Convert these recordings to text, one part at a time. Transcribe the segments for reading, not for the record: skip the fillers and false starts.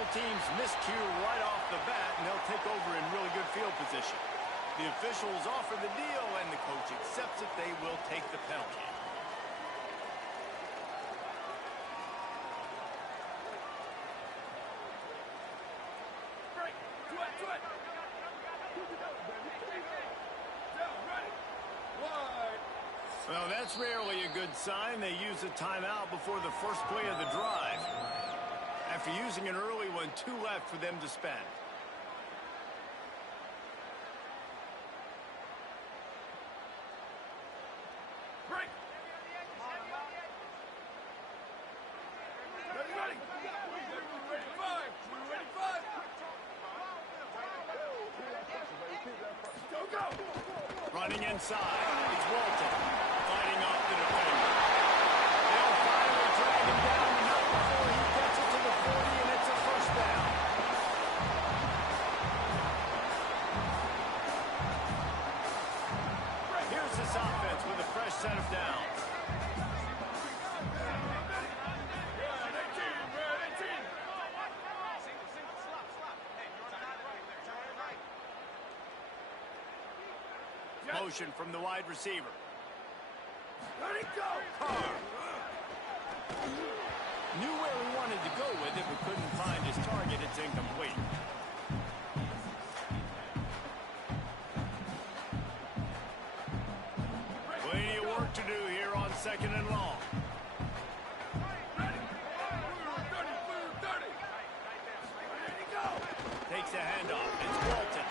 special teams miscue right off the bat, and they'll take over in really good field position. The officials offer the deal, and the coach accepts it. They will take the penalty. Well, that's rarely a good sign. They use a timeout before the first play of the drive. After using an early one, 2 left for them to spend. Running inside, it's Walton, fighting off the defender. They'll finally drag him down, but not before he gets it to the 40, and it's a first down. Here's this offense with a fresh set of downs. Motion from the wide receiver. Let it go! Carr. Knew where he wanted to go with it, but couldn't find his target. It's incomplete. Plenty of work to do here on 2nd and long. Takes a handoff. It's Walton.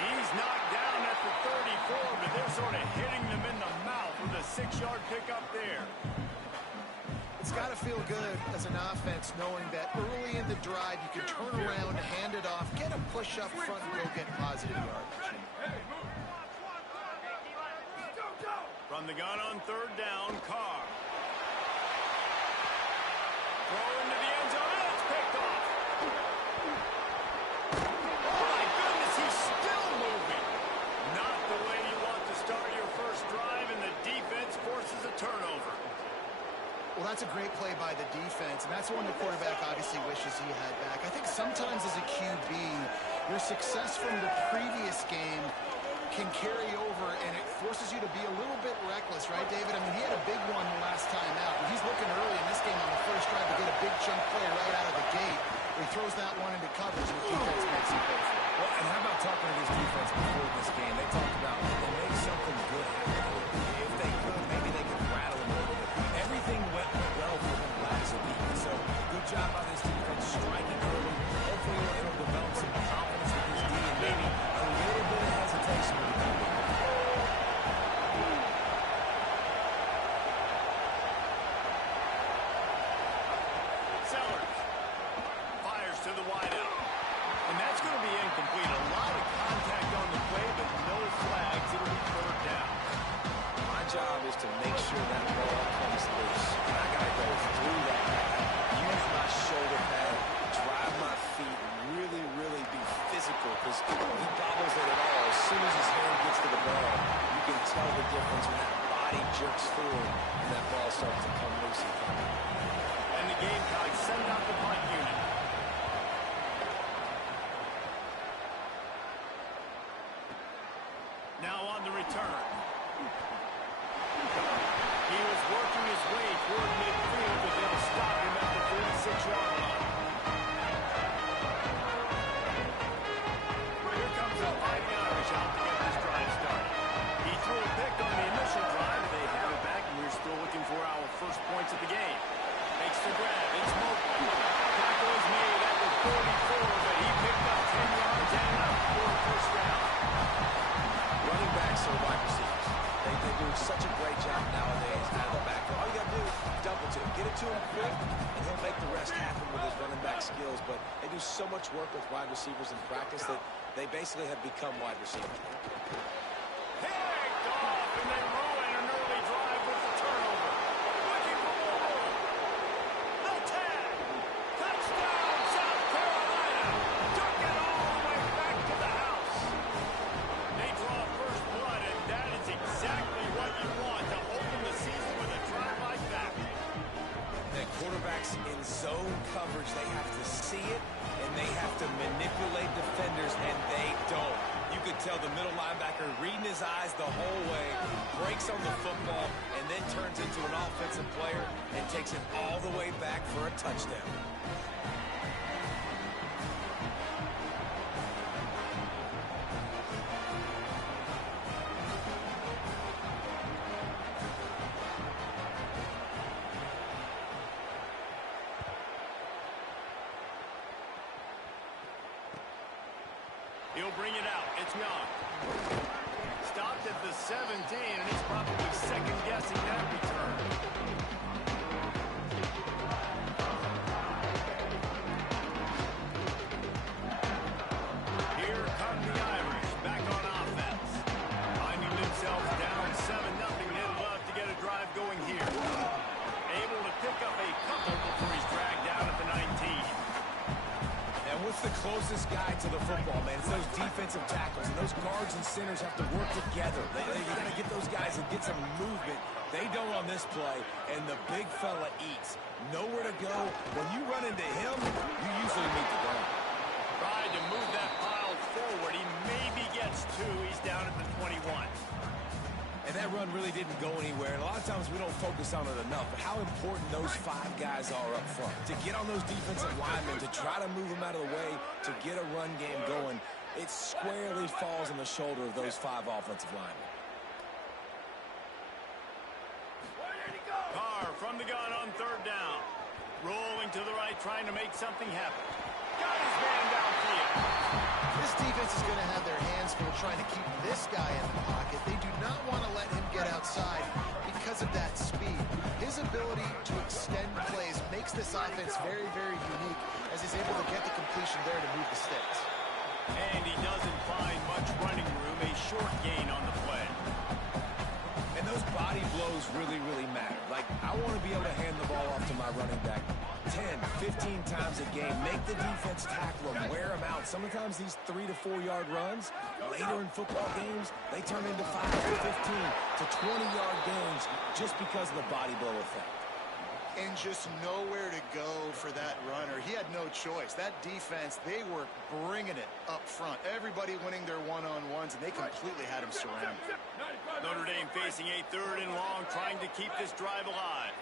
He's knocked down at the 34, but they're sort of hitting them in the mouth with a 6-yard pickup there. It's got to feel good as an offense knowing that early in the drive you can turn around, hand it off, get a push up front, and go get positive yardage. From the gun on 3rd down, Carr. Throw into the end zone, and it's picked off. My goodness, he's still moving. Not the way you want to start your first drive, and the defense forces a turnover. Well, that's a great play by the defense, and that's one the quarterback obviously wishes he had back. I think sometimes as a QB, your success from the previous game can carry over, and it forces you to be a little bit reckless, right, David? I mean, he had a big one last time out. He's looking early in this game on the first drive to get a big chunk play right out of the gate. He throws that one into coverage, and the defense makes him pay for it. Well, and how about talking to this defense before this game? They talked about they made something good happen. If they could, maybe they could rattle him a little bit. Everything went well for him last week. So good job by this defense striking early. Hopefully it'll develop some confidence with this D and maybe a little bit of hesitation with the Sellers fires to the wideout. And that's going to be incomplete. A lot of contact on the play, but no flags. It'll be 3rd down. My job is to make sure that ball comes loose. And I got to go through that. Use my shoulder pad, drive my feet, really, really be physical because he bobbles it at all. As soon as his hand gets to the ball, you can tell the difference when that body jerks forward and that ball starts to come loose and come out. And the Gamecocks send out the punt unit. Now on the return. He was working his way toward midfield, but they'll stop him at the 46-yard line. Here comes the Fighting Irish out to get this drive started. He threw a pick on the initial drive, and they have it back, and we're still looking for our first points of the game. Makes the grab. It's Mobley. Tackle is made at the 44, but he picked up 10 yards and out for a first down. Running backs are wide receivers. They do such a great job nowadays out of the backfield. All you got to do is double to him. Get it to him quick, and he'll make the rest happen with his running back skills. But they do so much work with wide receivers in practice that they basically have become wide receivers. Picked off, and they ruin an early drive with the turnover. Looking for more. The tag. Touchdown, South Carolina. Took it all the way back to the house. They draw first blood, and that is exactly what you want to open the season with a drive like that. And quarterbacks in zone coverage, they have to see it, and they have to manipulate defenders, and they don't. You could tell the middle linebacker reading his eyes the whole way, breaks on the football, and then turns into an offensive player and takes it all the way back for a touchdown. He'll bring it out. It's Young. Stopped at the 17, and he's probably second-guessing that return. Here come the Irish, back on offense. Finding themselves down 7-0, they'd love to get a drive going here. Able to pick up a couple before he's dragged down at the 19. And what's the closest guy to the football, man? It's those defensive tackles, and those guards and centers have to work together. You got to get those guys and get some movement. They don't on this play, and the big fella eats. Nowhere to go. When you run into him, you usually meet the ground. Tried to move that pile forward. He maybe gets two. He's down at the 21. And that run really didn't go anywhere. And a lot of times we don't focus on it enough. But how important those 5 guys are up front. To get on those defensive linemen, to try to move them out of the way, to get a run game going, it squarely falls on the shoulder of those 5 offensive linemen. Carr from the gun on third down. Rolling to the right, trying to make something happen. Got his man downfield. This defense is going to have their hands full trying to keep this guy in the pocket. They do not want to let him get outside because of that speed. His ability to extend plays makes this offense very, very unique as he's able to get the completion there to move the sticks. And he doesn't find much running room. A short gain on the play. And those body blows really, really matter. Like, I want to be able to hand the ball off to my running back 10, 15 times a game. Make the defense tackle them, wear them out. Sometimes these 3 to 4 yard runs, later in football games, they turn into 5 to 15 to 20 yard gains just because of the body blow effect. And just nowhere to go for that runner. He had no choice. That defense, they were bringing it up front. Everybody winning their one-on-ones, and they completely had him surrounded. Notre Dame facing a 3rd and long, trying to keep this drive alive.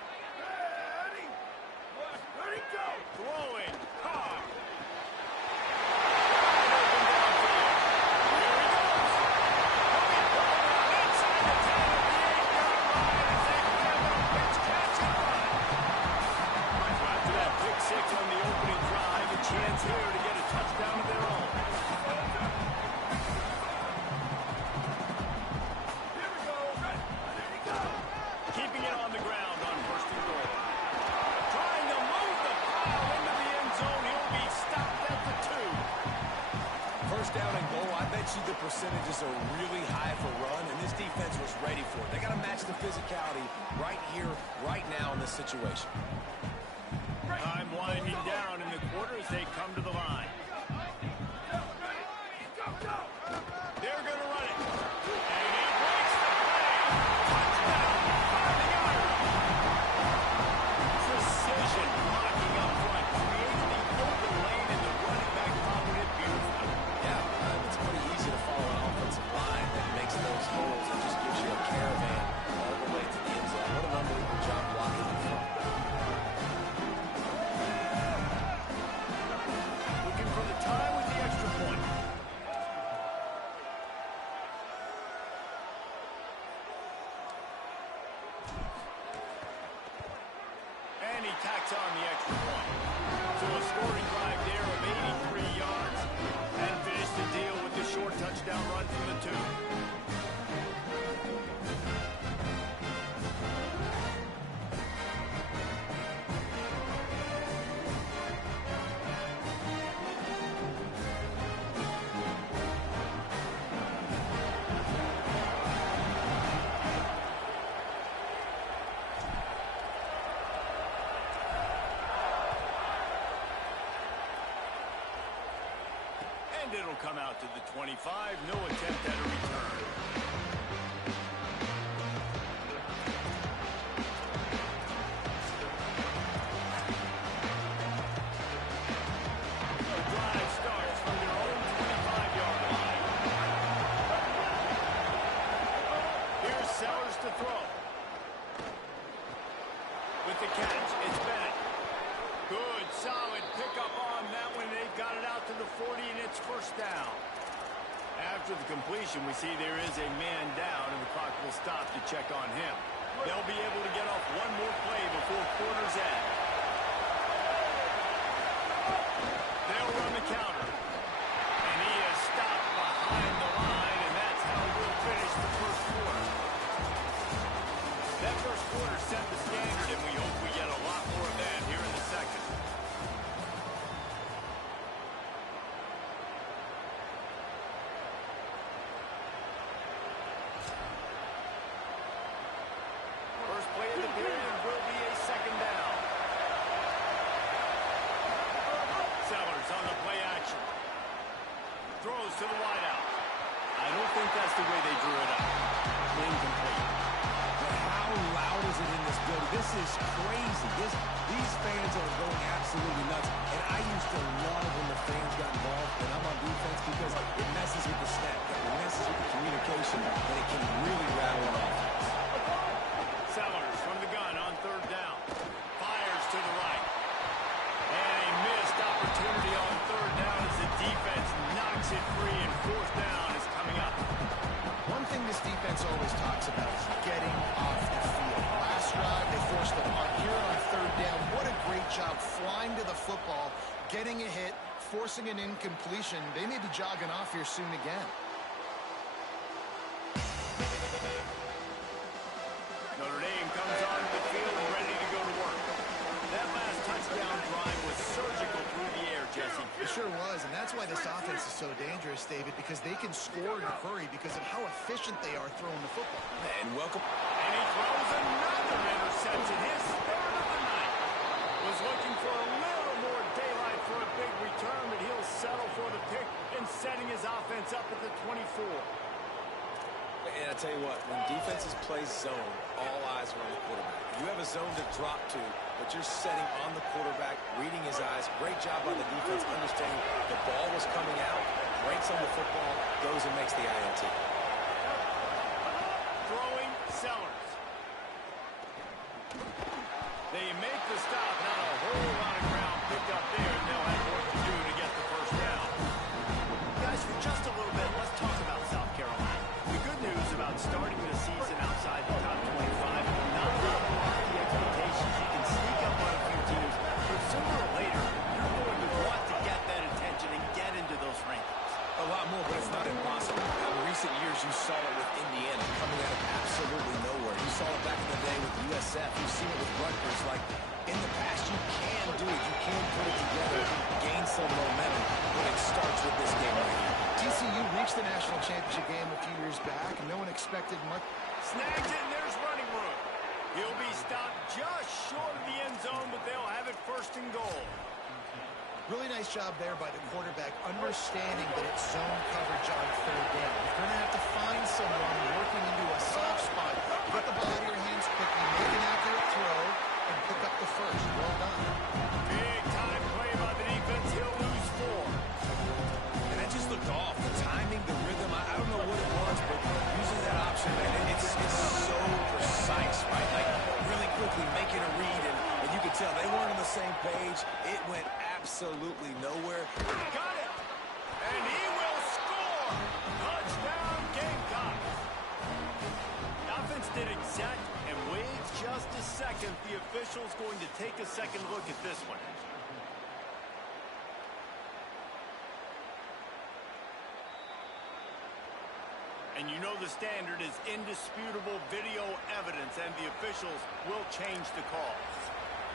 Ready, go! Throwing. Carr. Chance here to get a touchdown of their own. Here we go. There you go. Keeping it on the ground on 1st and goal. Trying to move the pile into the end zone. He'll be stopped at the 2. 1st down and goal, I bet you the percentages are really high for run, and this defense was ready for it. They got to match the physicality right here, right now in this situation. Time winding down in the quarter as they come to the line. They're going to run it. And he breaks the play. Touchdown by the Irish. Precision blocking up front. Created the open lane and the running back followed it beautifully. Yeah, it's pretty easy to follow an offensive line that makes those holes and just gives you a caravan all the way to the end zone. What an unbelievable job blocking in front. Tie with the extra point. And he tacks on the extra point. So a scoring drive there of 83 yards. And finished the deal with the short touchdown run from the 2. And it'll come out to the 25. No attempt at a return. the catch. It's Bennett. Good, solid pickup on that one. They've got it out to the 40, and it's first down. After the completion, we see there is a man down, and the clock will stop to check on him. They'll be able to get off one more play before quarter's end. They'll run the counter. And he is stopped behind the line, and that's how we'll finish the first quarter. That first quarter set the standard, and we hope we get a lot more of that here in the second. First play of the period will be a second down. Sellers on the play action. Throws to the wideout. I don't think that's the way they drew it up. Incomplete. How loud is it in this building? This is crazy. These fans are going absolutely nuts. And I used to love when the fans got involved when I'm on defense because it messes with the snap, it messes with the communication, and it can really rattle an offense. Sellers from the gun on third down. Fires to the right. And a missed opportunity on third down as the defense knocks it free, and fourth down is coming up. One thing this defense always talks about is getting off the field. Last drive, they forced the punt. Here on third down, what a great job flying to the football, getting a hit, forcing an incompletion. They may be jogging off here soon again. Notre Dame comes onto the field and ready to go to work. That last touchdown drive was surgical through the air, Jesse. It sure was, and that's why this offense is so dangerous, David, because they can score in a hurry because of how efficient they are throwing the football. And welcome. And he throws another interception. His third of the night. Was looking for a little more daylight for a big return, but he'll settle for the pick and setting his offense up at the 24. And I tell you what, when defenses play zone, all eyes are on the quarterback. You have a zone to drop to, but you're setting on the quarterback, reading his eyes. Great job by the defense, understanding the ball was coming out, breaks on the football, goes and makes the INT. Throwing Sellers. They make the stop. Not a whole lot of ground picked up there, and they'll have work to do to get the first down. Guys, for just a little bit, let's talk about South Carolina. The good news about starting the season outside the top 25 is not that the expectations. You can sneak up on a few teams, but sooner or later, you're going to want to get that attention and get into those rankings. A lot more, but it's not impossible. In recent years, you saw it with Indiana coming out of absolutely nowhere. You saw it back in the day with USF. You've seen it with Rutgers. Like, in the past, you can do it. You can put it together, gain some momentum, but it starts with this game right here. TCU reached the national championship game a few years back, and no one expected much. Snags it, and there's running room. He'll be stopped just short of the end zone, but they'll have it first and goal. Really nice job there by the quarterback, understanding that it's zone coverage on third down. You're going to have to find someone working into a soft spot. Get the ball out of your hands quickly, make an accurate throw, and pick up the first. Well done. Big time play by the defense. He'll lose 4. And that just looked off. The timing, the rhythm, I don't know what it was, but using that option, man, it's so precise, right? Like, really quickly making a read, and you could tell they weren't on the same page. It went absolutely nowhere. Got it! And he will score! Touchdown, Gamecocks! The offense did exact, and wait just a second. The official's going to take a second look at this one. And you know the standard is indisputable video evidence, and the officials will change the call.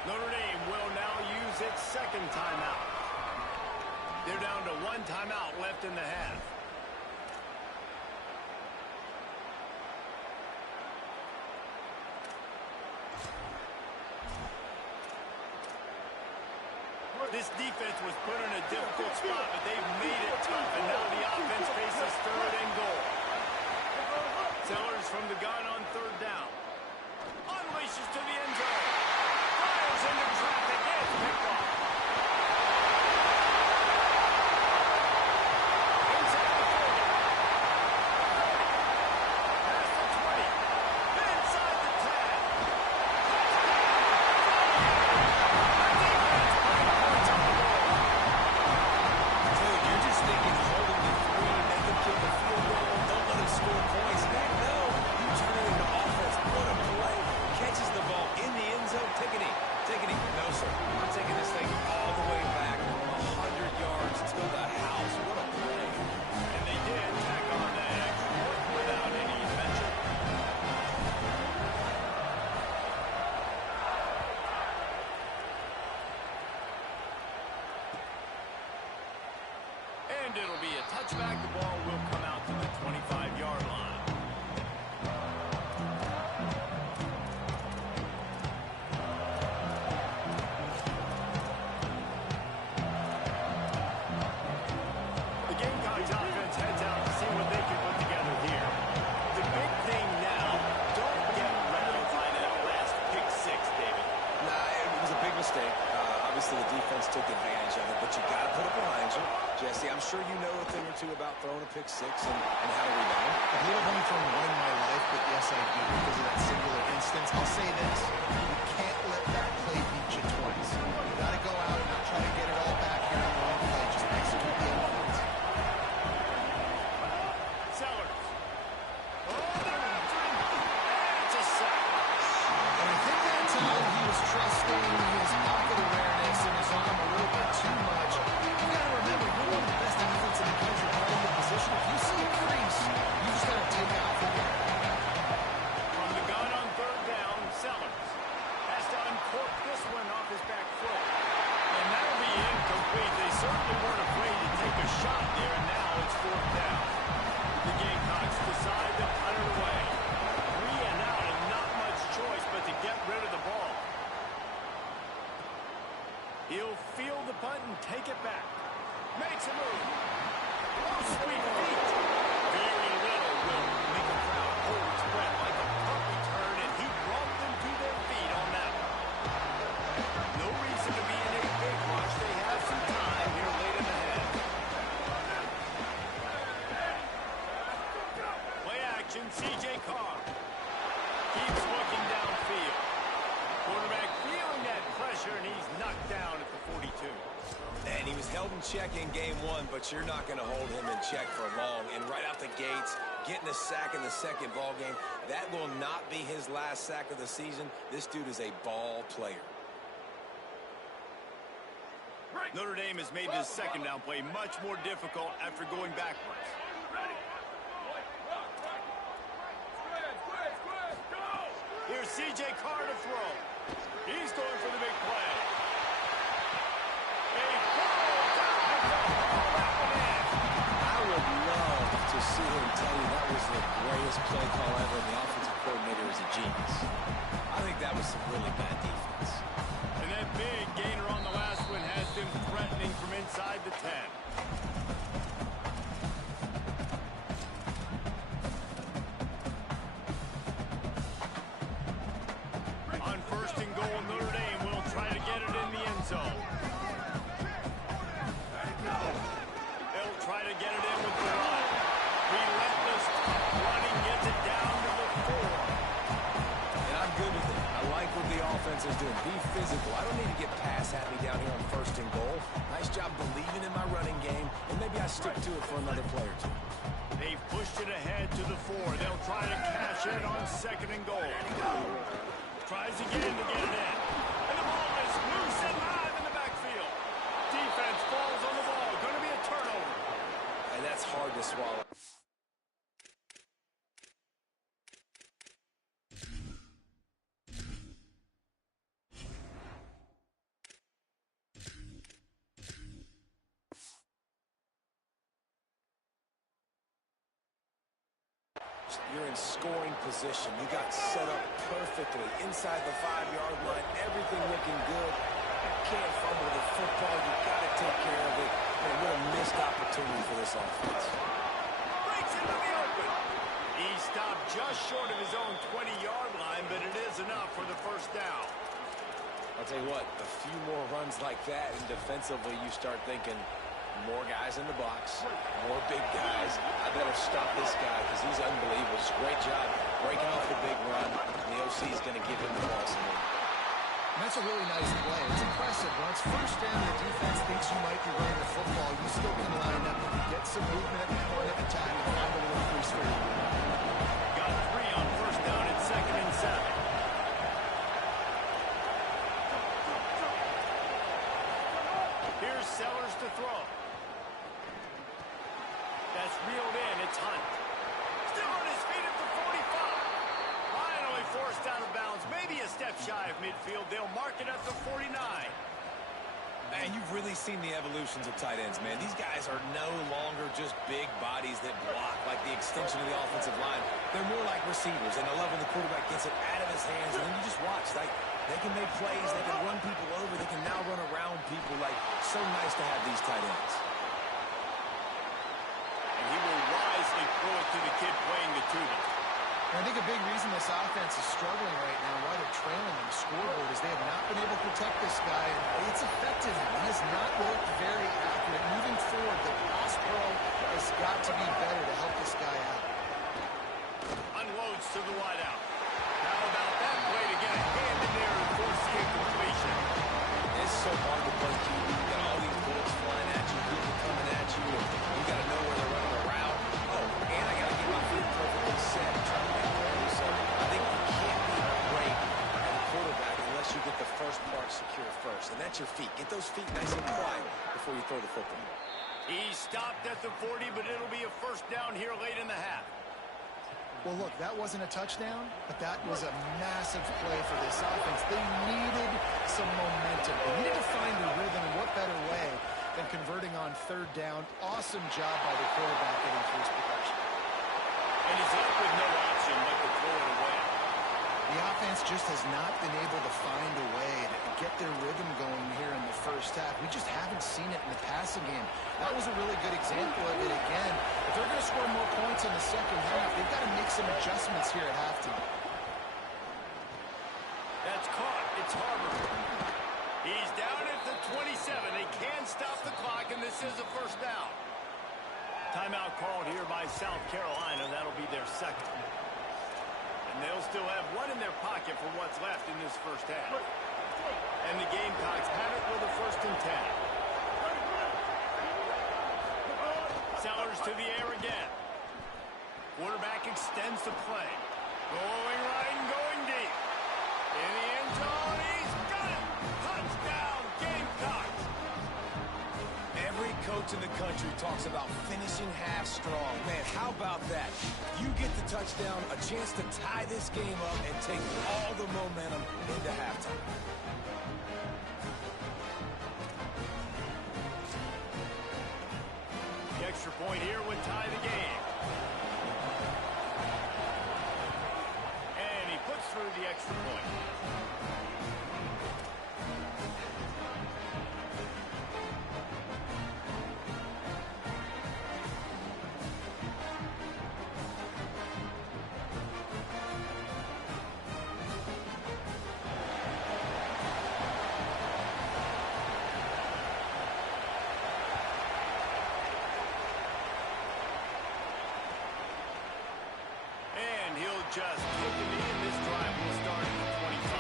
Notre Dame will now use its second timeout. They're down to 1 timeout left in the half. This defense was put in a difficult spot, but they've made it tough, and now the offense faces third and goal. Sellers from the gun on third down. Unleashes to the end zone. Fires into traffic. It's picked off. Inside the 40. Past the 20. Inside the 10. confirmed it'll be a touchback. The ball will come out to the 25-yard line. The Gamecocks offense heads out to see what they can put together here. The big thing now, don't get rattled by that last pick six, David. Nah, it was a big mistake. Obviously, the defense took advantage of it, but you got to put it behind you. Jesse, I'm sure you know a thing or two about throwing a pick six and how to rebound. I believe I've only thrown one in my life, but yes, I do because of that singular instance. I'll say this. You can't let that play beat you twice. You got to go out and not try to get it all back here on one play. Just execute the offense. Sellers. Oh, they're entering. It's a sack. And I think that time he was trusting his pocket awareness and his arm a little bit too much. You got to remember, you're one of the best athletes in the country playing the position. If you see a crease, you just got to take out from there. From the gun on third down, Sellers has to uncork this one off his back foot. And that'll be incomplete. They certainly weren't afraid to take a shot there, and now it's fourth down. The Gamecocks decide to cut it away. 3 and out, and not much choice but to get rid of the ball. He'll field the punt and take it back. Makes a move. Oh, sweet feet. Very little will make a crowd hold its breath like a punt return, and he brought them to their feet on that one. No reason to be in a big rush. They have some time here late in the half. Play action, C.J. Carr. Keeps looking downfield. Quarterback feeling that pressure, and he's knocked down at the 42. And he was held in check in game one, but you're not going to hold him in check for long. And right out the gates, getting a sack in the second ball game, that will not be his last sack of the season. This dude is a ball player. Notre Dame has made this second down play much more difficult after going backwards. Here's C.J. Carr to throw. He's going for the big play. I would love to see him tell you that was the greatest play call ever, and the offensive coordinator is a genius. I think that was some really bad defense. And that big gainer on the last one has them threatening from inside the 10. On first and goal, Notre Dame will try to get it in the end zone. They'll try to get it in with the run. Relentless running gets it down to the 4. And I'm good with it. I like what the offense is doing. Be physical. I don't need to get pass happy down here on first and goal. Nice job believing in my running game, and maybe I stick to it for another play or two. They've pushed it ahead to the 4. They'll try to cash in on second and goal. Tries again to get it in. And the ball is loose and live in the backfield. Defense falls on the ball. Going to be a turnover. And that's hard to swallow. You're in scoring position. You got set up perfectly inside the 5-yard line. Everything looking good. You can't fumble the football. You got to take care of it. And what a missed opportunity for this offense. Breaks into the open. He stopped just short of his own 20-yard line, but it is enough for the first down. I'll tell you what, a few more runs like that, and defensively you start thinking, more guys in the box, more big guys. I better stop this guy because he's unbelievable. It's a great job breaking off the big run. The OC is going to give him the ball some more. And that's a really nice play. It's impressive. When it's first down, the defense thinks you might be running the football. You still can line up, get some movement at the point of attack, and find a little free space. Got 3 on first down and second and 7. Here's Sellers to throw. That's reeled in. It's Hunt. Still on his feet at the 45. Finally forced out of bounds. Maybe a step shy of midfield. They'll mark it at the 49. Man, you've really seen the evolutions of tight ends, man. These guys are no longer just big bodies that block like the extension of the offensive line. They're more like receivers, and I love when the quarterback gets it out of his hands, and then you just watch. Like, they can make plays, they can run people over, they can now run around people. Like, so nice to have these tight ends. And he will wisely throw it to the kid playing the tuba. And I think a big reason this offense is struggling right now, why they're trailing on the scoreboard, is they have not been able to protect this guy, and it's affected him. He has not looked very accurate. Moving forward, the pass pro has got to be better to help this guy out. Unloads to the wideout. How about that play to get a hand in there and force the incompletion? It's so hard to play QB. You got all these bullets flying at you, people coming at you, and you got to know where they're running around. Oh, and I got to get my feet perfectly set and try to make plays. So I think you can't be great at a quarterback unless you get the first part secure first, and that's your feet. Get those feet nice and quiet before you throw the football. He stopped at the 40, but it'll be a first down here late in the half. Well, look, that wasn't a touchdown, but that was a massive play for this offense. They needed some momentum. They needed to find a rhythm, and what better way than converting on third down. Awesome job by the quarterback in his production. And he's left with no option but to throw it away. The offense just has not been able to find a way to get their rhythm going here in the first half. We just haven't seen it in the passing game. That was a really good example of it again. If they're going to score more points in the second half, they've got to make some adjustments here at halftime. That's caught. It's Harbour. He's down at the 27. They can stop the clock, and this is a first down. Timeout called here by South Carolina. That'll be their second. And they'll still have one in their pocket for what's left in this first half. And the Gamecocks have it with a first and 10. Sellers to the air again. Quarterback extends the play. Going right and going deep. In the end zone, he's got it! Touchdown, Gamecocks! Every coach in the country talks about finishing half strong. Man, how about that? You get the touchdown, a chance to tie this game up and take all the momentum into halftime. The extra point here would tie the game. And he puts through the extra point. And he'll just take the knee, and this drive will start at the 25.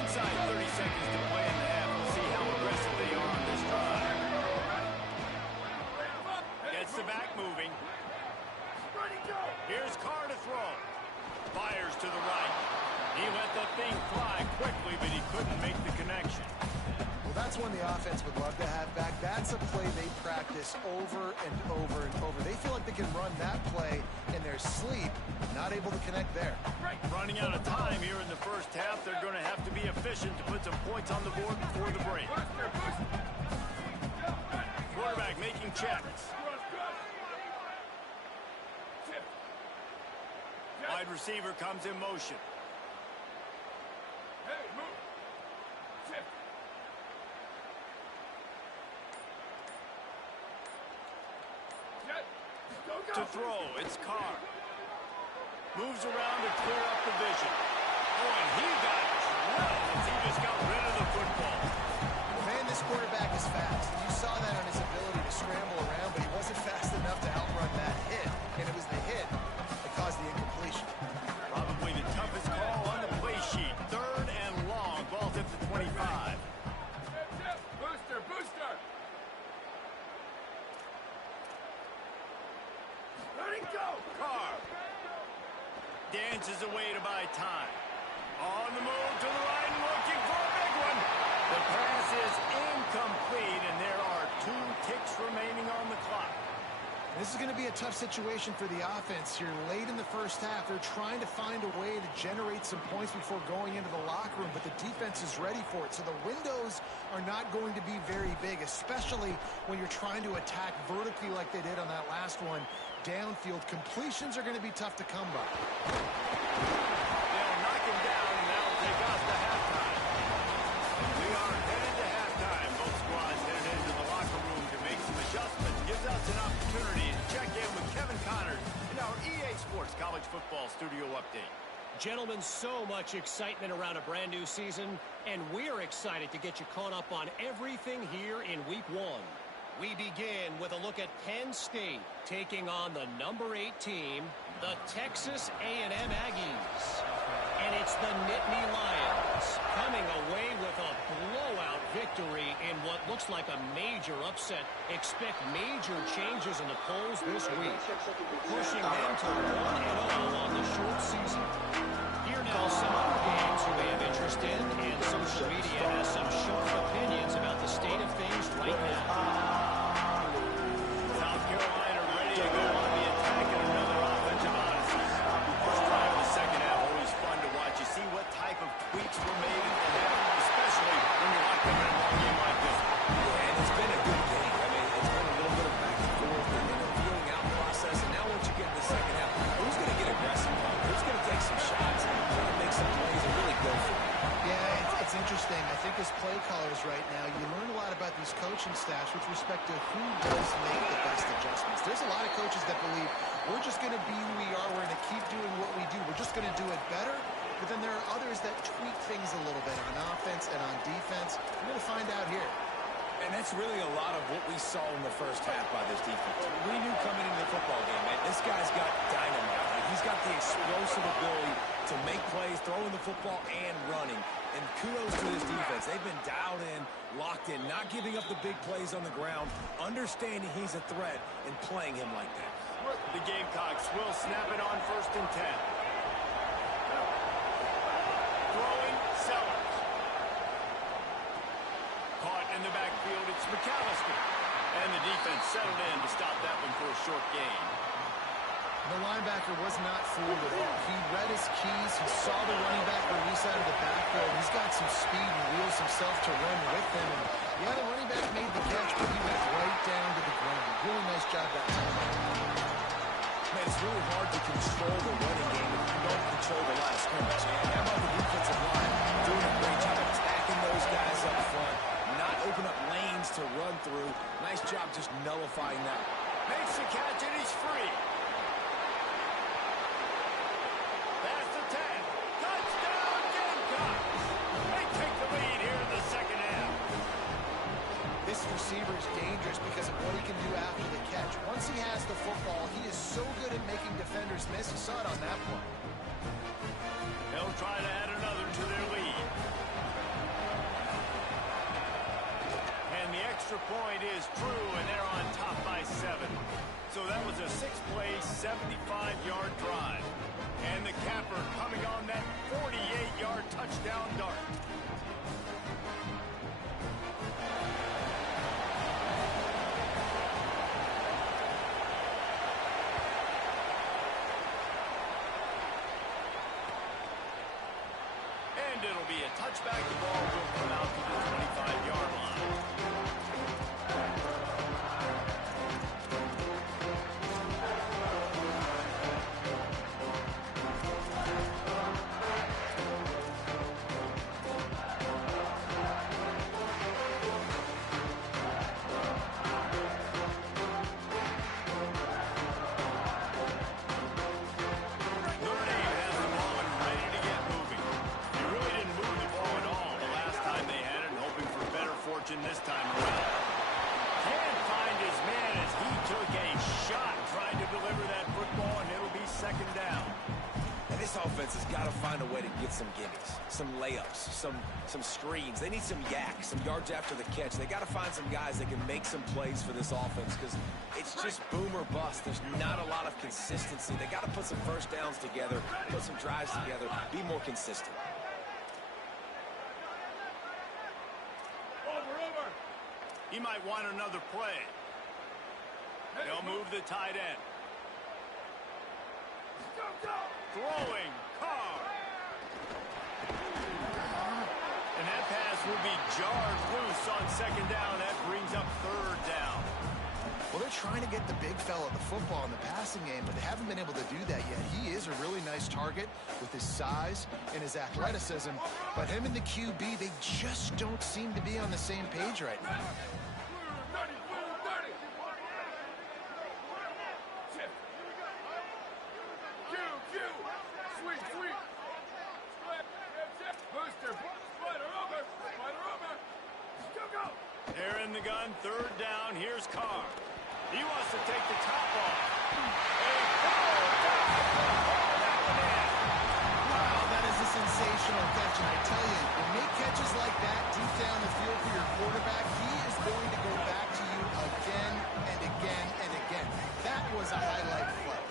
Inside 30 seconds to play in the half. We'll see how aggressive they are on this drive. Gets the back moving. Here's Carr to throw. Fires to the right. He let the thing fly quickly, but he couldn't make the connection. Well, that's one the offense would love to have back. That's a play they practice over and over and over. They feel like they can run that play in their sleep, not able to connect there. Running out of time here in the first half. They're going to have to be efficient to put some points on the board before the break. Quarterback making checks. Wide receiver comes in motion. To throw, it's Carr. Moves around to clear up the vision. Oh, and he got drilled as he just got rid of the football. Man, this quarterback is fast. You saw that on his ability to scramble around, but he wasn't fast enough to outrun that hit. And it was the hit that caused the incompletion. Probably the toughest call on the play sheet. Third and long. Ball's at the 25. Booster! Let it go! Carr dances away to buy time. On the move to the right and looking for a big one. The pass is incomplete, and there are 2 ticks remaining on the clock. This is going to be a tough situation for the offense here. Late in the first half, they're trying to find a way to generate some points before going into the locker room, but the defense is ready for it. So the windows are not going to be very big, especially when you're trying to attack vertically like they did on that last one. Downfield completions are going to be tough to come by. They'll knock him down, and that'll take us to halftime. We are headed to halftime. Both squads headed into the locker room to make some adjustments. Gives us an opportunity to check in with Kevin Connors in our EA Sports College Football Studio Update. Gentlemen, so much excitement around a brand new season, and we're excited to get you caught up on everything here in Week 1. We begin with a look at Penn State taking on the number 8 team, the Texas A&M Aggies. And it's the Nittany Lions coming away with a blowout victory in what looks like a major upset. Expect major changes in the polls this week, pushing them to 1-0 on the short season. Here now some other games you may have interest in, and social media has some sharp opinions about the state of things right now. South Carolina ready to go on the attack in another offensive odyssey. First drive of the second half, always fun to watch. You see what type of tweaks were made in the half, especially when you're locked up in a long game like this. Yeah, and it's been a good game. I mean, it's been a little bit of back and forth and a feeling out process. And now once you get in the second half, who's going to get aggressive? Who's going to take some shots and try to make some plays and really go for it? Yeah, it's interesting. I think as play callers right now, you learn a lot about these coaching staffs with respect to who does make the best adjustments. There's a lot of coaches that believe we're just going to be who we are. We're going to keep doing what we do. We're just going to do it better. But then there are others that tweak things a little bit on offense and on defense. We're going to find out here. And that's really a lot of what we saw in the first half by this defense. We knew coming into the football game, man, this guy's got dynamite. Like, he's got the explosive ability to make plays, throwing the football and running. And kudos to this defense. They've been dialed in, locked in, not giving up the big plays on the ground, understanding he's a threat, and playing him like that. The Gamecocks will snap it on 1st and 10. Throwing, Sellers. Caught in the backfield, it's McAllister. And the defense settled in to stop that one for a short gain. The linebacker was not fooled at all. He read his keys. He saw the running back release out of the backfield. He's got some speed and wheels himself to run with him. And yeah, the running back made the catch, but he went right down to the ground. Really nice job that time. Man, it's really hard to control the running game if you don't control the line of scrimmage. And how about the defensive line doing a great job attacking those guys up front, not open up lanes to run through. Nice job just nullifying that. Makes the catch and he's free. Pass to 10. Touchdown, Gamecocks. They take the lead here in the second half. This receiver is dangerous because of what he can do after the catch. Once he has the football, he is so good at making defenders miss. You saw it on that play. They'll try to add another to their lead. And the extra point is true, and they're on top by 7. So that was a 6-play, 75-yard drive. And the capper coming on that 48-yard touchdown dart. And it'll be a touchback. The ball will come out to the 25-yard line. Nortedame has the ball and ready to get moving. They really didn't move the ball at all the last time they had it, and hoping for better fortune this time around. Can't find his man as he took a shot trying to deliver that football, and it'll be 2nd down. And this offense has got to find a way to get some gimmies, some layups, some screens. They need some yaks, some yards after the catch. They got to find some guys that can make some plays for this offense because it's just boom or bust. There's not a lot of consistency. They got to put some first downs together, put some drives together, be more consistent. He might want another play. They'll move the tight end. Throwing, Carr. And that pass will be jarred loose on second down. That brings up third down. Well, they're trying to get the big fella the football in the passing game, but they haven't been able to do that yet. He is a really nice target with his size and his athleticism, but him and the QB, they just don't seem to be on the same page right now. They're in the gun, third down. Here's Carr. He wants to take the top off. Wow, that is a sensational catch, and I tell you, when you make catches like that deep down the field for your quarterback, he is going to go back to you again and again and again. That was a highlight play.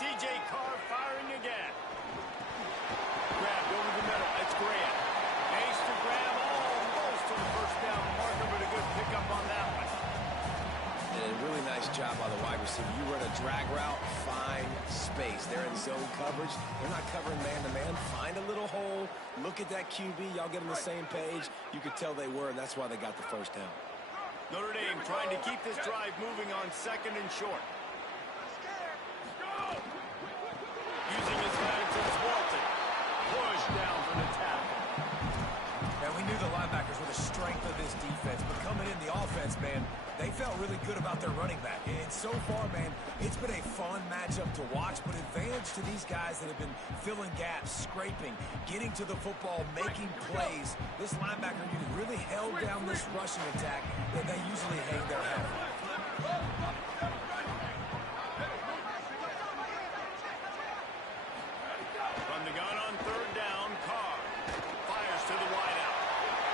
C.J. Carr firing again. Grabbed over the middle. It's Graham. Makes to grab almost to the first down marker, but a good pickup on that one. And a really nice job by the wide receiver. You run a drag route, find space. They're in zone coverage. They're not covering man-to-man. Find a little hole. Look at that QB. Y'all get on the same page. You could tell they were, and that's why they got the first down. Notre Dame trying to keep this drive moving on second and short. Using his hands as Walton. Push down for the tackle. And we knew the linebackers were the strength of this defense, but coming in the offense, man, they felt really good about their running back. And so far, man, it's been a fun matchup to watch, but advantage to these guys that have been filling gaps, scraping, getting to the football, making plays. This linebacker unit really held down this rushing attack that they usually hang their hat on. From the gun on third down, Carr fires to the wideout.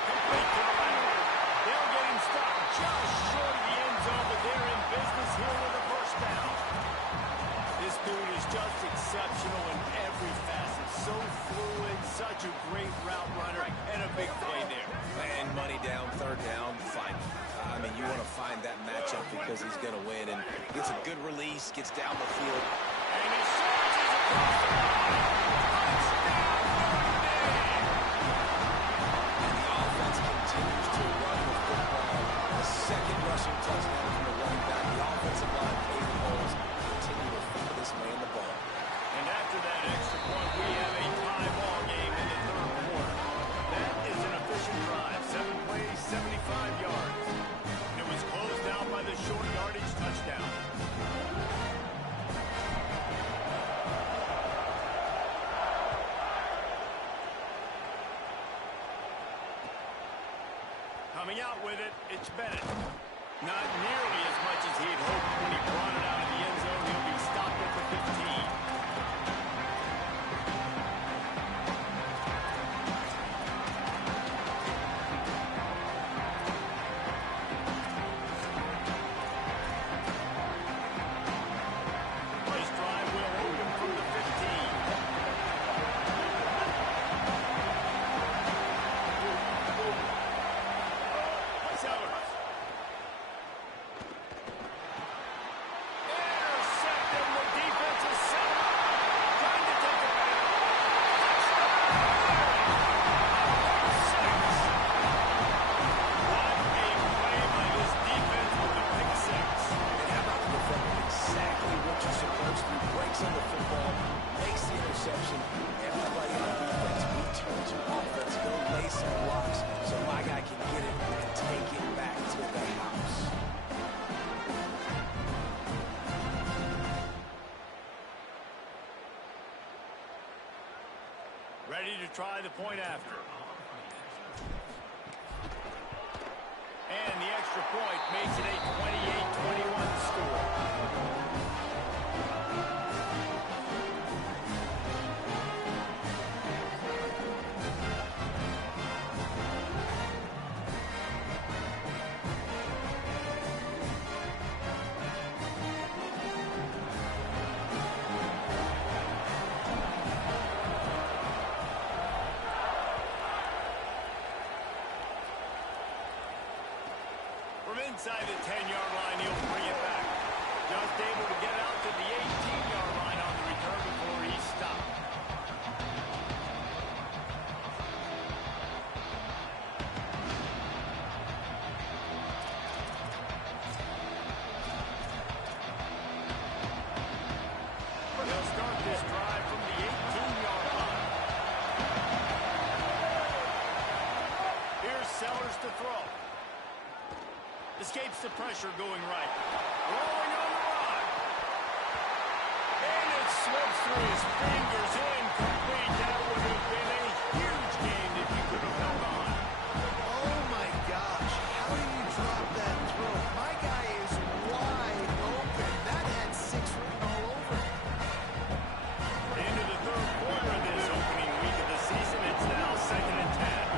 Complete to the left. They'll get him stopped just short of the end zone, but they're in business here with a first down. This dude is just exceptional in every facet. So fluid, such a great route runner, and a big play there. And money down, third down, fine. I mean, you want to find that matchup because he's going to win. And gets a good release, gets down the field. And he surges across the line. Touchdown, Notre Dame! And the offense continues to run the football. A second rushing touchdown from the running back. The offensive line pays the holes. Continue to feed this man the ball. And after that extra point, we have a tie ball game in the third quarter. That is an efficient drive. 7 plays, 75 yards. And it was closed out by the short yardage touchdown. Coming out with it, it's Bennett. Not nearly as much as he had hoped when he brought it out of the end zone. He'll be stopped at the 15. This drive will open from the 15. Sellers. Intercepted. The defense is set up. Trying to take it back. Touchdown. What a play by this defense with the pick six. And how about the defender? Exactly what you're supposed to. Breaks on the football, makes the interception. Everybody on defense, we turn to offense, go lay some blocks so my guy can get it and take it back to the house. Ready to try the point after. And the extra point makes it a 28-21 score. From inside the 10-yard line, he'll bring it back. Just able to get out to the 18-yard line on the return before he stopped. They'll start this drive from the 18-yard line. Here's Sellers to throw. Escapes the pressure going right. Rolling on the run. And it slips through his fingers. Incomplete. That would have been a huge gain if he could have held on. Oh, my gosh. How do you drop that throw? My guy is wide open. That had 6 written all over it. Into the third quarter of this opening week of the season. It's now 2nd and 10.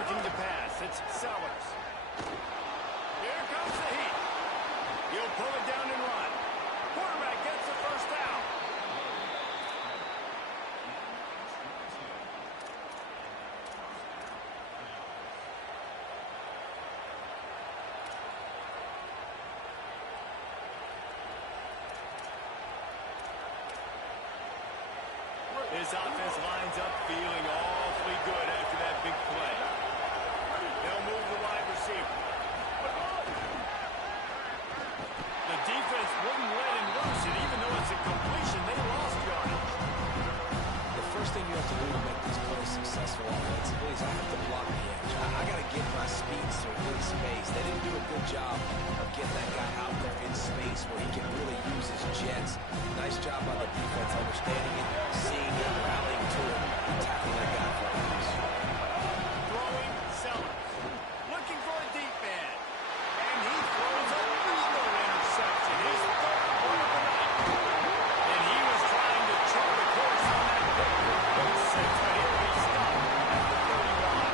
Looking to pass. It's Sellers. Here comes the heat. He'll pull it down and run. Quarterback gets the first down. His offense lines up feeling awfully good after that big play. They'll move the wide receiver. The defense wouldn't let him loose, and even though it's a completion, they lost yardage. The first thing you have to do to make these plays successful offensively is I have to block the edge. I got to get my speedster in space. They didn't do a good job of getting that guy out there in space where he can really use his jets. Nice job by the defense understanding it, seeing it, rallying to it, and tackling that guy for a loss. Throwing Sellers. Looking for a deep man. And he throws another interception. His third one of the night. And he was trying to chart a course on that big 1.6, but he'll be stopped at the 31.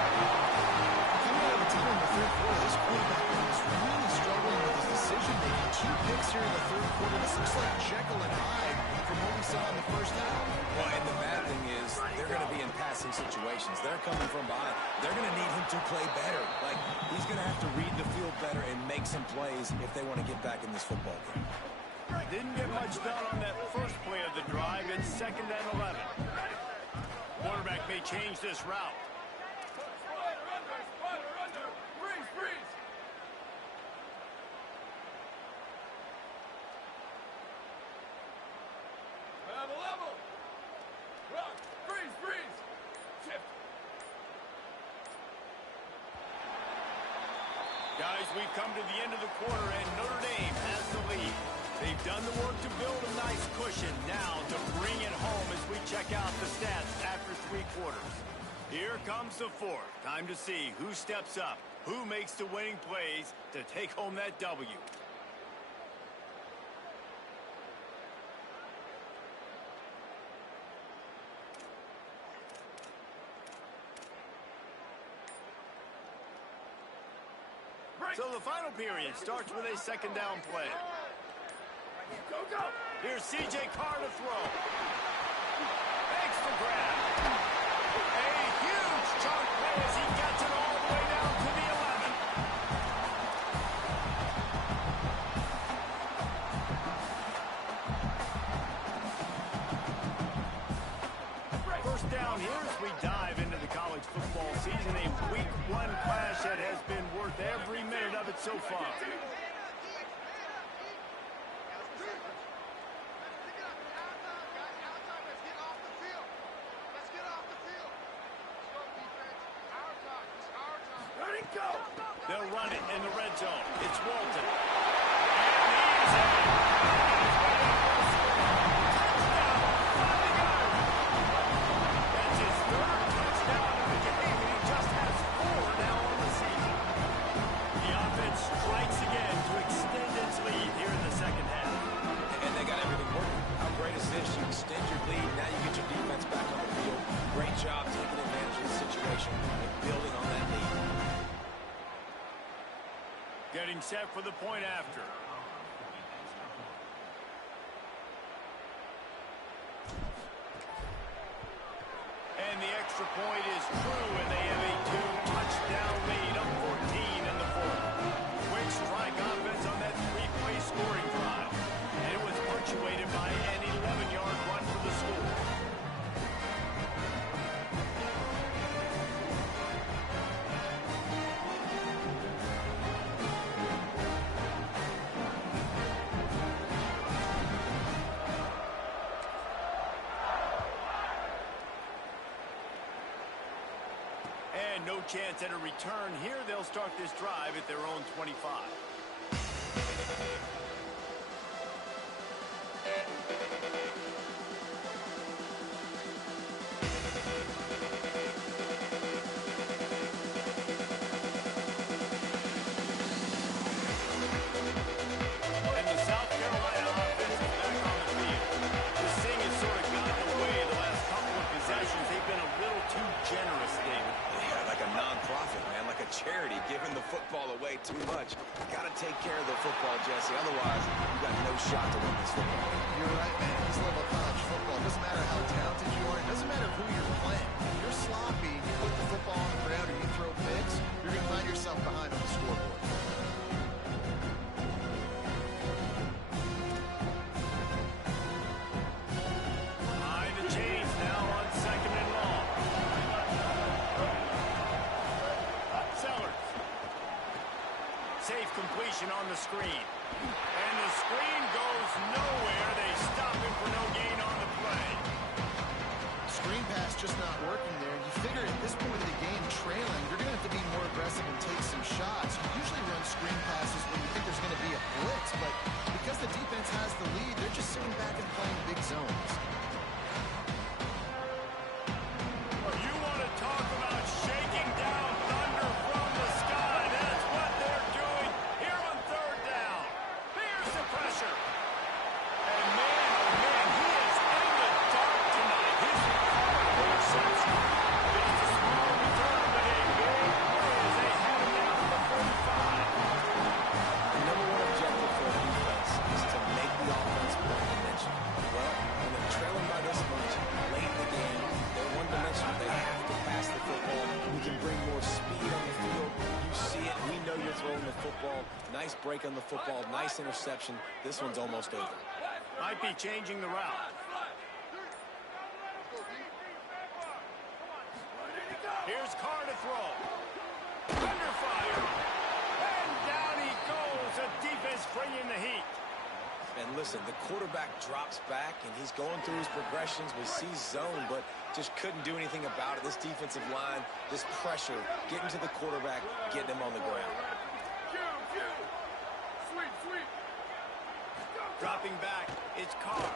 Coming out of the time in the third quarter, this quarterback is really struggling with his decision-making. 2 picks here in the third quarter. This looks like Jekyll and Hyde from what we saw in the first half. Well, and the bad thing is they're going to be in passing situations. They're coming from behind. They're going to need him to play better. Like, he's going to have to read the field better and make some plays if they want to get back in this football game. Didn't get much done on that first play of the drive. It's 2nd and 11. Quarterback may change this route. Guys, we've come to the end of the quarter, and Notre Dame has the lead. They've done the work to build a nice cushion. Now to bring it home as we check out the stats after 3 quarters. Here comes the fourth. Time to see who steps up, who makes the winning plays to take home that W. So the final period starts with a 2nd down play. Here's C.J. Carr to throw. Makes the grab. A huge chunk play as he gets it all the way down to the 11. First down here as we dive into the college football season. A week 1 clash that has been worth every minute of it so far. They'll run it in the red zone. It's Walton. And he's in. Touchdown. Finally got him. That's his 3rd touchdown of the game, and he just has 4 now on the season. The offense strikes again to extend its lead here in the second half. And they got everything working. How great is this? You extend your lead. Now you get your defense back on the field. Great job taking advantage of the situation and building on that lead. Getting set for the point after. And the extra extra point is true, and they have a 2-touchdown lead, up 14 in the fourth. Quick strike offense on that three-play scoring drive. And it was punctuated by an 11-yard run for the score. And no chance at a return here. They'll start this drive at their own 25. And the South Carolina offense is back on the field. This thing has sort of gotten away the last couple of possessions. They've been a little too generous, David. Yeah, like a non-profit, man, like a charity, giving the football away too much. Got to take care of the football, Jesse. Otherwise, you got no shot to win this football game. You're right, man. At this level of college football, it doesn't matter how talented you are. It doesn't matter who you're playing. If you're sloppy, you put the football on the ground or you throw picks, you're going to find yourself behind on the scoreboard. Behind the chains now on 2nd and long. Sellers. Safe completion on the screen. And the screen goes nowhere. They stop him for no gain on the play. Screen pass just not working there. You figure at this point of the game, trailing, you're going to have to be more aggressive and take some shots. You usually run screen passes when you think there's going to be a blitz, but because the defense has the lead, they're just sitting back and playing big zones. You want to talk about shaking down thunder from the sky? That's what they're doing here on 3rd down. Here's the pressure. And man, oh man, he is in the dark tonight. His interception. It's a small return, but a big play as they head him down to the 45. The number one objective for a defense is to make the offense one-dimensional. Well, when they're trailing by this much, late in the game, they're one-dimensional. They have to pass the football. We can bring more speed on the field. You see it. We know you're throwing the football. Nice break on the football. Nice interception. This one's almost over. Might be changing the route. Here's Carr to throw. Under fire. And down he goes. A defense bringing the heat. And listen, the quarterback drops back, and he's going through his progressions. We see zone, but just couldn't do anything about it. This defensive line, this pressure, getting to the quarterback, getting him on the ground. Dropping back, it's Carr.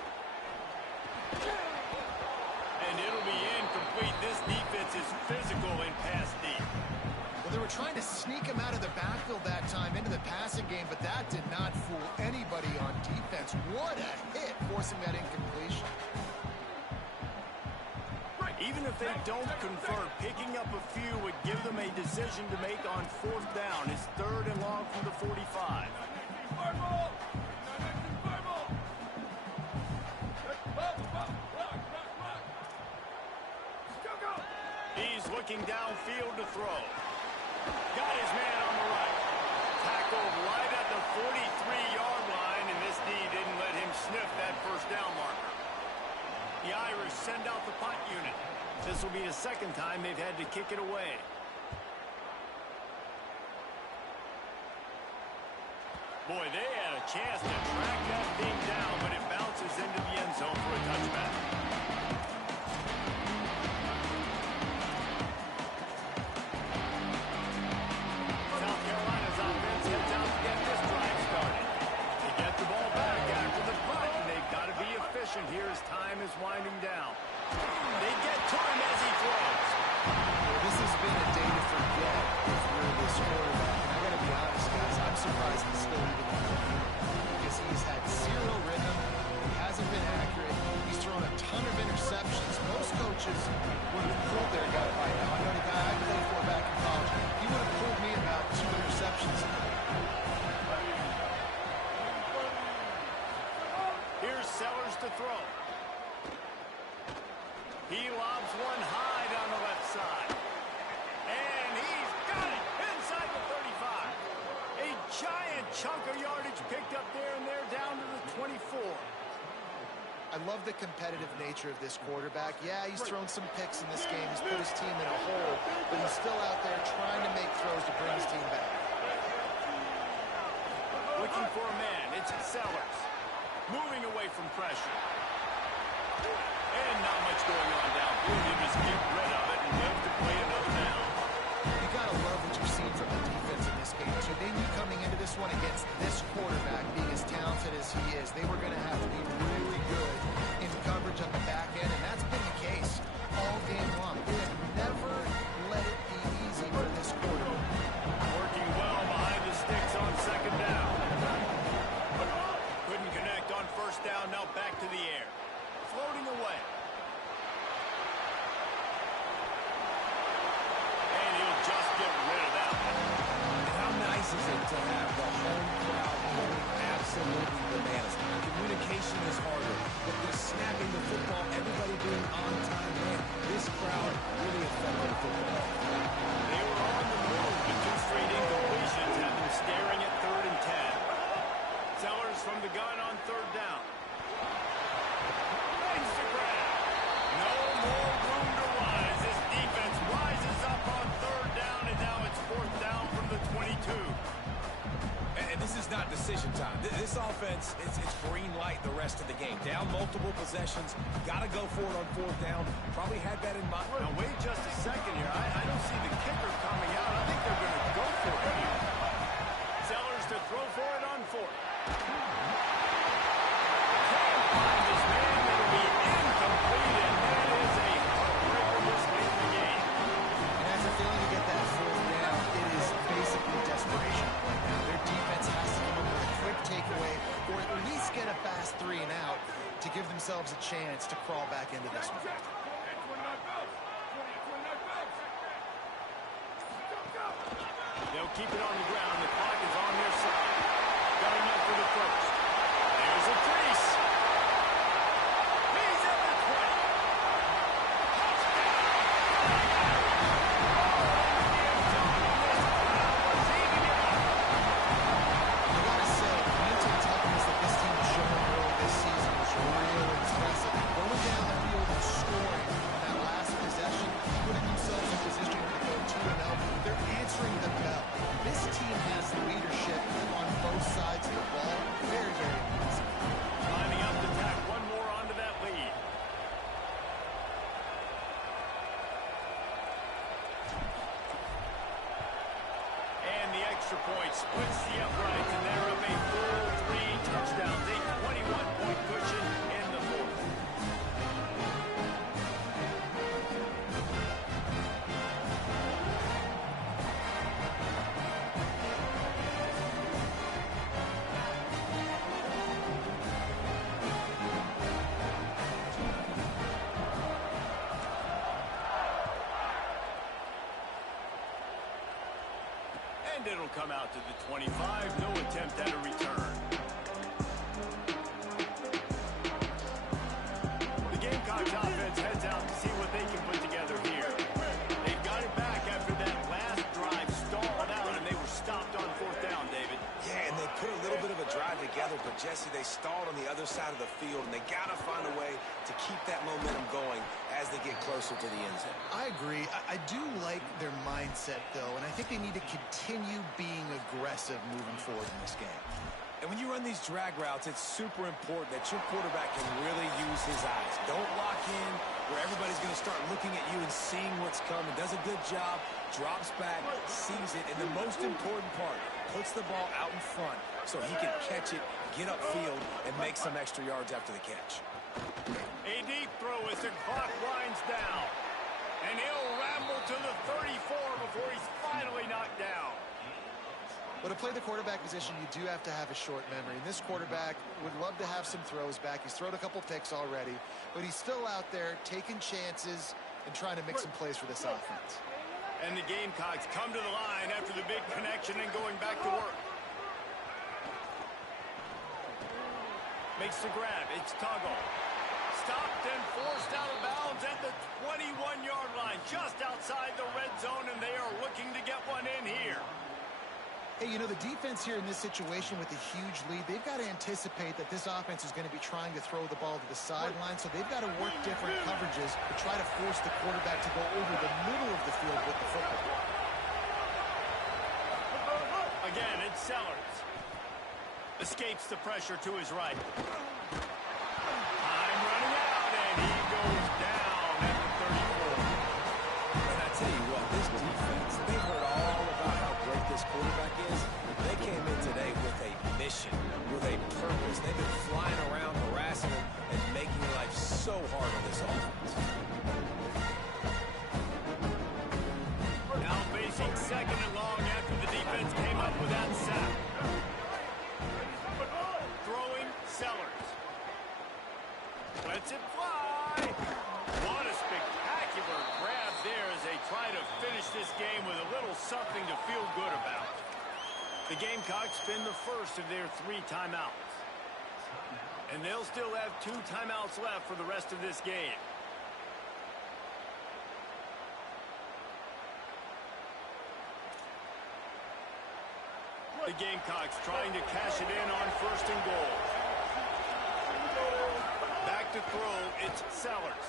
And it'll be incomplete. This defense is physical in pass deep. Well, they were trying to sneak him out of the backfield that time into the passing game, but that did not fool anybody on defense. What a hit, forcing that incompletion. Even if they don't convert, picking up a few would give them a decision to make on 4th down. It's 3rd and long from the 45. He's looking downfield to throw. Got his man on the right. Tackled right at the 43-yard line, and this D didn't let him sniff that 1st down marker. The Irish send out the punt unit. This will be the 2nd time they've had to kick it away. Boy, they had a chance to track that thing down, but it bounces into the end zone for a touchback. South Carolina's offense heads out to get this drive started. They get the ball back after the punt, and they've got to be efficient here as time is winding down. They get to him as he throws. Well, this has been a day to forget if you're this quarterback. And I got to be honest, guys, I'm surprised he's still even in the game because he's had zero rhythm. He hasn't been accurate. He's thrown a I love the competitive nature of this quarterback. Yeah, he's thrown some picks in this game. He's put his team in a hole, but he's still out there trying to make throws to bring his team back. Looking for a man. It's Sellers. Moving away from pressure. And not much going on downfield. You just get rid of it and live to play another down. You got to love what you've seen from the defense in this game, too. They knew coming into this one against this quarterback, being as talented as he is, they were going to have to be really good in coverage on the back end, and that's been the case all game long. They have never let it be easy for this quarterback. Working well behind the sticks on second down. Couldn't connect on first down. Now back to the air. Floating away. And he'll just get rid of that one. How nice is it to have the home crowd going absolutely bananas? Communication is harder, but the snapping the football, everybody being on time, man, this crowd really affected the football. They were on the move. The two straight incompletions have them staring at 3rd and 10. Sellers from the gun on 3rd down. Makes the grab. No more room to rise. This defense rises up on 3rd down, and now it's 4th down from the 22. And this is not decision time. This offense, it's green light the rest of the game. Down multiple possessions, got to go for it on 4th down. Probably had that in mind. Now, wait just a second here. I don't see the kicker coming out. I think they're going to go for it here. Sellers to throw for it on 4th. Can't find his man. It'll be incomplete, and that is a heartbreaker this late in the game. And after failing to get that 4th down, it is basically desperation right now. Their defense has to come up with a quick takeaway or at least get a fast 3 and out to give themselves a chance to crawl back into this one. They'll keep it on the ground. The clock is on their side. Got enough for the first. There's a crease. He's at the 20. Touchdown! I gotta say, the mental toughness that this team has shown early this season was real impressive. Going down the field and scoring on that last possession, putting themselves in position to go 2-0. They're answering the bell. This team has leadership on both sides of the ball. Very, very impressive. Lining up to tack one more onto that lead. And the extra point splits the uprights, and they're up a full 3 touchdowns. A 21-point cushion in the 4th. And it'll come out to the 25. No attempt at a return. The Gamecocks offense heads out to see what they can put together here. They've got it back after that last drive stalled out, and they were stopped on 4th down, David. Yeah, and they put a little bit of a drive together, but Jesse, they stalled on the other side of the field, and they got to find a way to keep that momentum going as they get closer to the end zone. I agree. I do like their mindset, though, and I think they need to continue being aggressive moving forward in this game. And when you run these drag routes, it's super important that your quarterback can really use his eyes. Don't lock in where everybody's going to start looking at you and seeing what's coming. Does a good job, drops back, sees it, and the most important part, puts the ball out in front so he can catch it, get upfield, and make some extra yards after the catch. A deep throw as the clock winds down. And he'll ramble to the 34 before he's finally knocked down. But to play the quarterback position, you do have to have a short memory. And this quarterback would love to have some throws back. He's thrown a couple picks already, but he's still out there taking chances and trying to make some plays for this offense. And the Gamecocks come to the line after the big connection and going back to work. Makes the grab. It's Tuggle. Stopped and forced out of bounds at the 21-yard line, just outside the red zone, and they are looking to get one in here. Hey, you know, the defense here in this situation with a huge lead, they've got to anticipate that this offense is going to be trying to throw the ball to the sideline, so they've got to work different coverages to try to force the quarterback to go over the middle of the field with the football. Again, it's Sellers. Escapes the pressure to his right. Time running out, and he goes down at the 34. And I tell you what, this defense, they've heard all about how great this quarterback is. They came in today with a mission, with a purpose. They've been flying around, harassing him, and making life so hard on this offense. Now facing second and long after the defense came up with that sack. Throwing Sellers. Lets it fly. What a spectacular grab there as they try to finish this game with a little something to feel good about. The Gamecocks spin the first of their 3 timeouts. And they'll still have 2 timeouts left for the rest of this game. The Gamecocks trying to cash it in on first and goal. Back to throw, it's Sellers.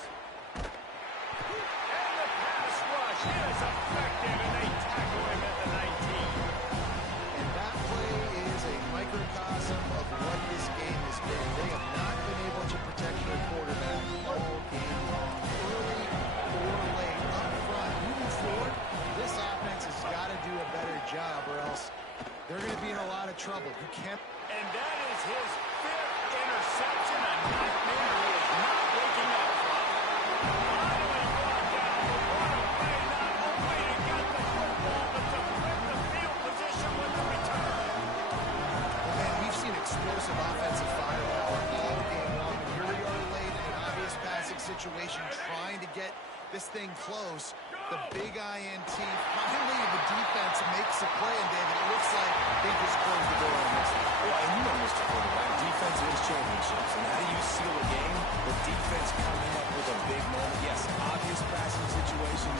And the pass rush is effective, and they tackle him at the 19. And that play is a microcosm of what this game has been. They have not been able to protect their quarterback all game long, early or late. Up front, moving forward, this offense has got to do a better job, or else they're going to be in a lot of trouble. You can't. And that is his 5th interception, a nightmare he is not waking up from. Finally brought down, but what a way not only to get the football, but to flip the field position with the return. Well, man, we've seen explosive offensive firepower all game long. And here we are late in an obvious passing situation, trying to get this thing close. The big INT. Finally, the defense makes a play, and David, it looks like they just closed the door on this one. Well, and you know, Mr. Quarterback, defense wins championships. And how do you seal a game? The defense coming up with a big moment. Yes, obvious passing situation,